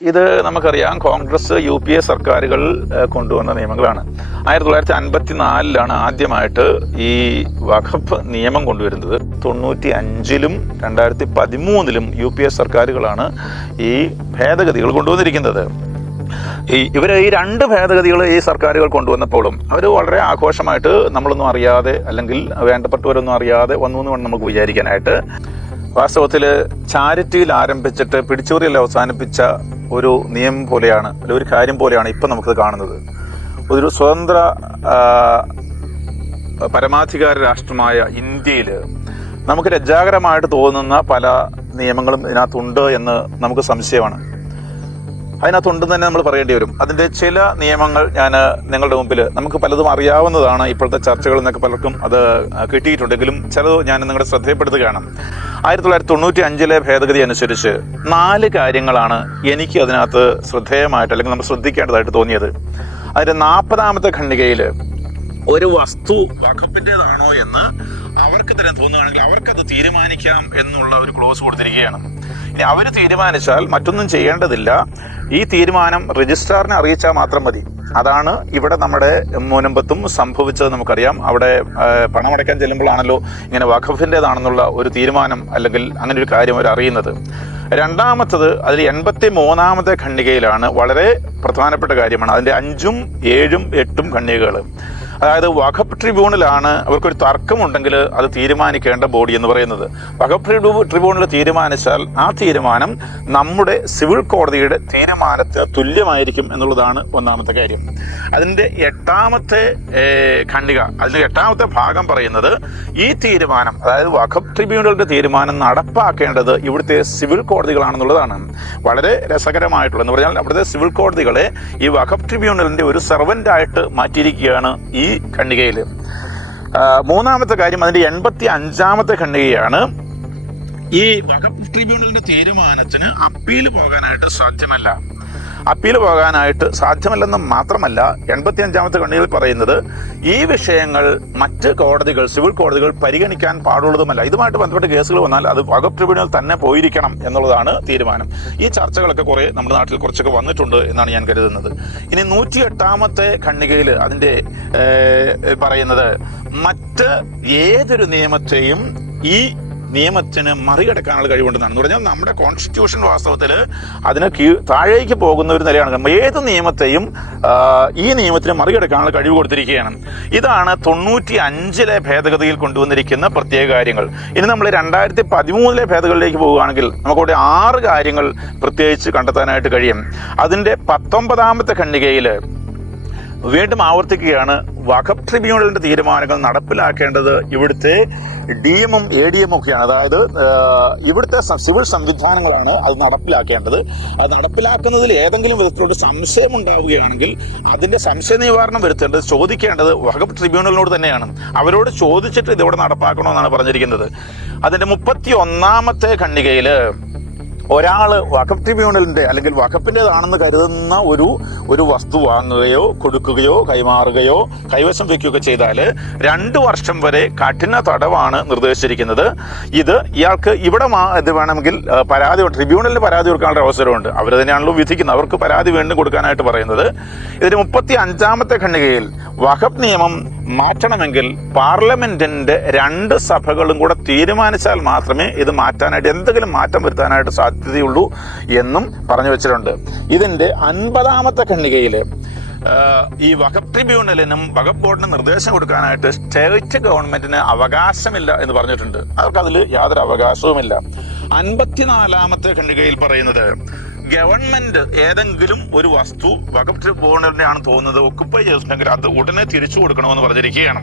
ഇത് നമുക്കറിയാം, കോൺഗ്രസ് UPA സർക്കാരുകൾ കൊണ്ടുവന്ന നിയമങ്ങളാണ്. 1954 ആദ്യമായിട്ട് ഈ വഖഫ് നിയമം കൊണ്ടുവരുന്നത്. 95-ലും 2013-ലും UPA സർക്കാരുകളാണ് ഈ ഭേദഗതികൾ കൊണ്ടുവന്നിരിക്കുന്നത്. ഈ രണ്ട് ഭേദഗതികൾ ഈ സർക്കാരുകൾ കൊണ്ടുവന്നപ്പോഴും അവർ വളരെ ആഘോഷമായിട്ട് നമ്മളൊന്നും അറിയാതെ, അല്ലെങ്കിൽ വേണ്ടപ്പെട്ടവരൊന്നും അറിയാതെ വന്നു എന്ന് വേണം നമുക്ക് വിചാരിക്കാനായിട്ട്. വാസ്തവത്തിൽ ചാരിറ്റിയിൽ ആരംഭിച്ചിട്ട് പിടിച്ചുപറിയിൽ അവസാനിപ്പിച്ച ഒരു നിയമം പോലെയാണ്, ഒരു കാര്യം പോലെയാണ് ഇപ്പം നമുക്ക് കാണുന്നത്. ഒരു സ്വതന്ത്ര പരമാധികാര രാഷ്ട്രമായ ഇന്ത്യയിൽ നമുക്ക് ലജ്ജാകരമായിട്ട് തോന്നുന്ന പല നിയമങ്ങളും ഇതിനകത്തുണ്ട് എന്ന് നമുക്ക് സംശയമാണ്. അതിനകത്തുണ്ടെന്ന് തന്നെ നമ്മൾ പറയേണ്ടി വരും. അതിൻ്റെ ചില നിയമങ്ങൾ ഞാൻ നിങ്ങളുടെ മുമ്പിൽ, നമുക്ക് പലതും അറിയാവുന്നതാണ്, ഇപ്പോഴത്തെ ചർച്ചകളിൽ നിന്നൊക്കെ പലർക്കും അത് കിട്ടിയിട്ടുണ്ടെങ്കിലും ചിലത് ഞാൻ നിങ്ങളുടെ ശ്രദ്ധയപ്പെടുത്തുകയാണ്. 1995-ലെ ഭേദഗതി അനുസരിച്ച് 4 കാര്യങ്ങളാണ് എനിക്ക് അതിനകത്ത് ശ്രദ്ധേയമായിട്ട്, അല്ലെങ്കിൽ നമ്മൾ ശ്രദ്ധിക്കേണ്ടതായിട്ട് തോന്നിയത്. അതിൻ്റെ 40-ാമത്തെ ഖണ്ഡികയിൽ ഒരു വസ്തു വഖഫിൻ്റെതാണോ എന്ന് അവർക്ക് തന്നെ തോന്നുകയാണെങ്കിൽ അവർക്കത് തീരുമാനിക്കാം എന്നുള്ള ഒരു ക്ലോസ് കൊടുത്തിരിക്കുകയാണ്. ഇനി അവർ തീരുമാനിച്ചാൽ മറ്റൊന്നും ചെയ്യേണ്ടതില്ല, ഈ തീരുമാനം രജിസ്ട്രാറിനെ അറിയിച്ചാൽ മാത്രം മതി. അതാണ് ഇവിടെ നമ്മുടെ മുനമ്പത്തും സംഭവിച്ചത്. നമുക്കറിയാം, അവിടെ പണമടയ്ക്കാൻ ചെല്ലുമ്പോഴാണല്ലോ ഇങ്ങനെ വഖഫിൻ്റെതാണെന്നുള്ള ഒരു തീരുമാനം, അല്ലെങ്കിൽ അങ്ങനെ ഒരു കാര്യം അവർ അറിയുന്നത്. രണ്ടാമത്തത്, അതിൽ 83-ാമത്തെ ഖണ്ഡികയിലാണ്, വളരെ പ്രധാനപ്പെട്ട കാര്യമാണ്. അതിൻ്റെ 5ഉം 7ഉം 8ഉം ഖണ്ഡികകൾ. അതായത് വഖഫ് ട്രിബ്യൂണലാണ് അവർക്കൊരു തർക്കമുണ്ടെങ്കിൽ അത് തീരുമാനിക്കേണ്ട ബോഡി എന്ന് പറയുന്നത്. വഖഫ് ട്രിബ്യൂണൽ തീരുമാനിച്ചാൽ ആ തീരുമാനം നമ്മുടെ സിവിൽ കോടതിയുടെ തീരുമാനത്തിന് തുല്യമായിരിക്കും എന്നുള്ളതാണ് ഒന്നാമത്തെ കാര്യം. അതിൻ്റെ 8-ാമത്തെ ഖണ്ഡിക, അതിൻ്റെ 8-ാമത്തെ ഭാഗം പറയുന്നത്, ഈ തീരുമാനം, അതായത് വഖഫ് ട്രിബ്യൂണലിന്റെ തീരുമാനം നടപ്പാക്കേണ്ടത് ഇവിടുത്തെ സിവിൽ കോടതികളാണെന്നുള്ളതാണ്. വളരെ രസകരമായിട്ടുള്ളത് എന്ന് പറഞ്ഞാൽ, അവിടുത്തെ സിവിൽ കോടതികളെ ഈ വഖഫ് ട്രിബ്യൂണലിന്റെ ഒരു സെർവൻ്റായിട്ട് മാറ്റിയിരിക്കുകയാണ് ഈ ഖണ്ഡികയിൽ. 3-ാമത്തെ കാര്യം, അതിന്റെ 85-ാമത്തെ ഖണ്ഡികയാണ്. ഈ വഖഫ് ട്രിബ്യൂണലിന്റെ തീരുമാനത്തിന് അപ്പീൽ പോകാനായിട്ട് സാധ്യമല്ല. അപ്പീൽ പോകാനായിട്ട് സാധ്യമല്ലെന്ന് മാത്രമല്ല, 85-ാമത്തെ ഖണ്ഡികയിൽ പറയുന്നത്, ഈ വിഷയങ്ങൾ മറ്റ് കോടതികൾ, സിവിൽ കോടതികൾ പരിഗണിക്കാൻ പാടുള്ളതുമല്ല. ഇതുമായിട്ട് ബന്ധപ്പെട്ട കേസുകൾ വന്നാൽ അത് വഖഫ് ട്രിബ്യൂണൽ തന്നെ പോയിരിക്കണം എന്നുള്ളതാണ് തീരുമാനം. ഈ ചർച്ചകളൊക്കെ നമ്മുടെ നാട്ടിൽ കുറച്ചൊക്കെ വന്നിട്ടുണ്ട് എന്നാണ് ഞാൻ കരുതുന്നത്. ഇനി 108-ാമത്തെ ഖണ്ഡികയിൽ അതിൻ്റെ പറയുന്നത്, മറ്റ് ഏതൊരു നിയമത്തെയും ഈ നിയമത്തിന് മറികടക്കാനുള്ള കഴിവുണ്ടെന്നാണ്. എന്ന് പറഞ്ഞാൽ നമ്മുടെ കോൺസ്റ്റിറ്റ്യൂഷൻ വാസ്തവത്തിൽ അതിന് താഴേക്ക് പോകുന്ന ഒരു നിലയാണ്. ഏത് നിയമത്തെയും ഈ നിയമത്തിന് മറികടക്കാനുള്ള കഴിവ് കൊടുത്തിരിക്കുകയാണ്. ഇതാണ് 95-ലെ ഭേദഗതിയിൽ കൊണ്ടുവന്നിരിക്കുന്ന പ്രത്യേക കാര്യങ്ങൾ. ഇനി നമ്മൾ 2013-ലെ ഭേദഗതിയിലേക്ക് പോവുകയാണെങ്കിൽ നമുക്കവിടെ 6 കാര്യങ്ങൾ പ്രത്യേകിച്ച് കണ്ടെത്താനായിട്ട് കഴിയും. അതിൻ്റെ 19-ാമത്തെ ഖണ്ഡികയിൽ വീണ്ടും ആവർത്തിക്കുകയാണ്, വഖഫ് ട്രിബ്യൂണലിന്റെ തീരുമാനങ്ങൾ നടപ്പിലാക്കേണ്ടത് ഇവിടുത്തെ DM-ഉം ADM-ഉം ഒക്കെയാണ്. അതായത് ഇവിടുത്തെ സിവിൽ സംവിധാനങ്ങളാണ് അത് നടപ്പിലാക്കേണ്ടത്. അത് നടപ്പിലാക്കുന്നതിൽ ഏതെങ്കിലും വിധത്തിലുള്ള സംശയം ഉണ്ടാവുകയാണെങ്കിൽ അതിന്റെ സംശയ നിവാരണം വരുത്തേണ്ടത്, ചോദിക്കേണ്ടത് വഖഫ് ട്രിബ്യൂണലിനോട് തന്നെയാണ്. അവരോട് ചോദിച്ചിട്ട് ഇതോടെ നടപ്പാക്കണമെന്നാണ് പറഞ്ഞിരിക്കുന്നത്. അതിന്റെ 31-ാമത്തെ ഖണ്ഡികയിൽ ഒരാൾ വഖഫ് ട്രിബ്യൂണലിന്റെ അല്ലെങ്കിൽ വഖഫിൻ്റെതാണെന്ന് കരുതുന്ന ഒരു വസ്തു വാങ്ങുകയോ കൊടുക്കുകയോ കൈമാറുകയോ കൈവശം വയ്ക്കുകയോ ചെയ്താൽ 2 വർഷം വരെ കഠിന തടവാണ് നിർദ്ദേശിച്ചിരിക്കുന്നത്. ഇയാൾക്ക് ഇവിടെ ഇത് വേണമെങ്കിൽ ട്രിബ്യൂണലിന് പരാതി കൊടുക്കാനുള്ള അവസരമുണ്ട്. അവർ തന്നെയാണല്ലോ വിധിക്കുന്നത്, അവർക്ക് പരാതി വീണ്ടും കൊടുക്കാനായിട്ട് പറയുന്നത്. ഇതിന് 35-ാമത്തെ ഖണ്ഡികയിൽ വഖഫ് നിയമം മാറ്റണമെങ്കിൽ പാർലമെന്റിന്റെ 2 സഭകളും കൂടെ തീരുമാനിച്ചാൽ മാത്രമേ ഇത് മാറ്റാനായിട്ട്, എന്തെങ്കിലും മാറ്റം വരുത്താനായിട്ട് സാധ്യതയുള്ളൂ എന്നും പറഞ്ഞു വെച്ചിട്ടുണ്ട്. ഇതിന്റെ 50-ാമത്തെ ഖണ്ഡികയിൽ ഈ വഖഫ് ട്രിബ്യൂണലിനും വഖഫ് ബോർഡിനും നിർദ്ദേശം കൊടുക്കാനായിട്ട് സ്റ്റേറ്റ് ഗവൺമെന്റിന് അവകാശമില്ല എന്ന് പറഞ്ഞിട്ടുണ്ട്. അവർക്ക് അതിൽ യാതൊരു അവകാശവുമില്ല. 54-ാമത്തെ ഖണ്ഡികയിൽ പറയുന്നത്, ഗവൺമെന്റ് ഏതെങ്കിലും ഒരു വസ്തു വഖഫ് ട്രിബ്യൂണലിന്റെ ആണെന്ന് തോന്നുന്നത് ഒക്കുപ്പൈ ചെയ്തിട്ടുണ്ടെങ്കിൽ അത് ഉടനെ തിരിച്ചു കൊടുക്കണമെന്ന് പറഞ്ഞിരിക്കുകയാണ്.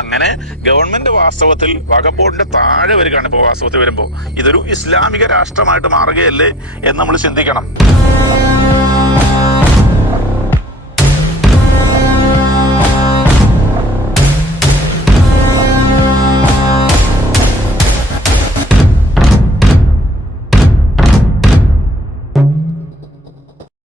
അങ്ങനെ ഗവൺമെന്റ് വാസ്തവത്തിൽ വഖഫ് ബോർഡിന്റെ താഴെ വരികയാണ്. ഇപ്പോൾ വാസ്തവത്തിൽ വരുമ്പോൾ ഇതൊരു ഇസ്ലാമിക രാഷ്ട്രമായിട്ട് മാറുകയല്ലേ എന്ന് നമ്മൾ ചിന്തിക്കണം.